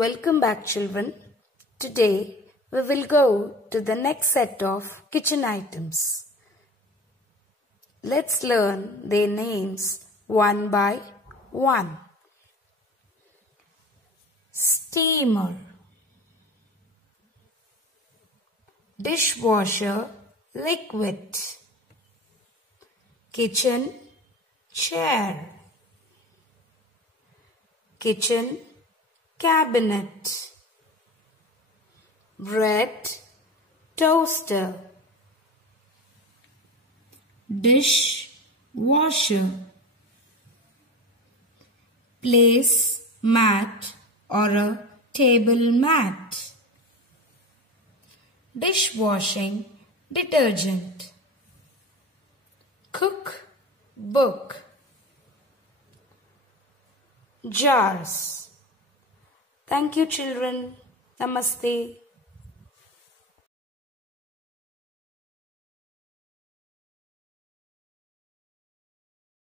Welcome back, children. Today we will go to the next set of kitchen items. Let's learn their names one by one. Steamer, dishwasher liquid, kitchen chair, kitchen cabinet, bread toaster, dish washer, place mat or a table mat, dishwashing detergent, cook book, jars. Thank you, children. Namaste.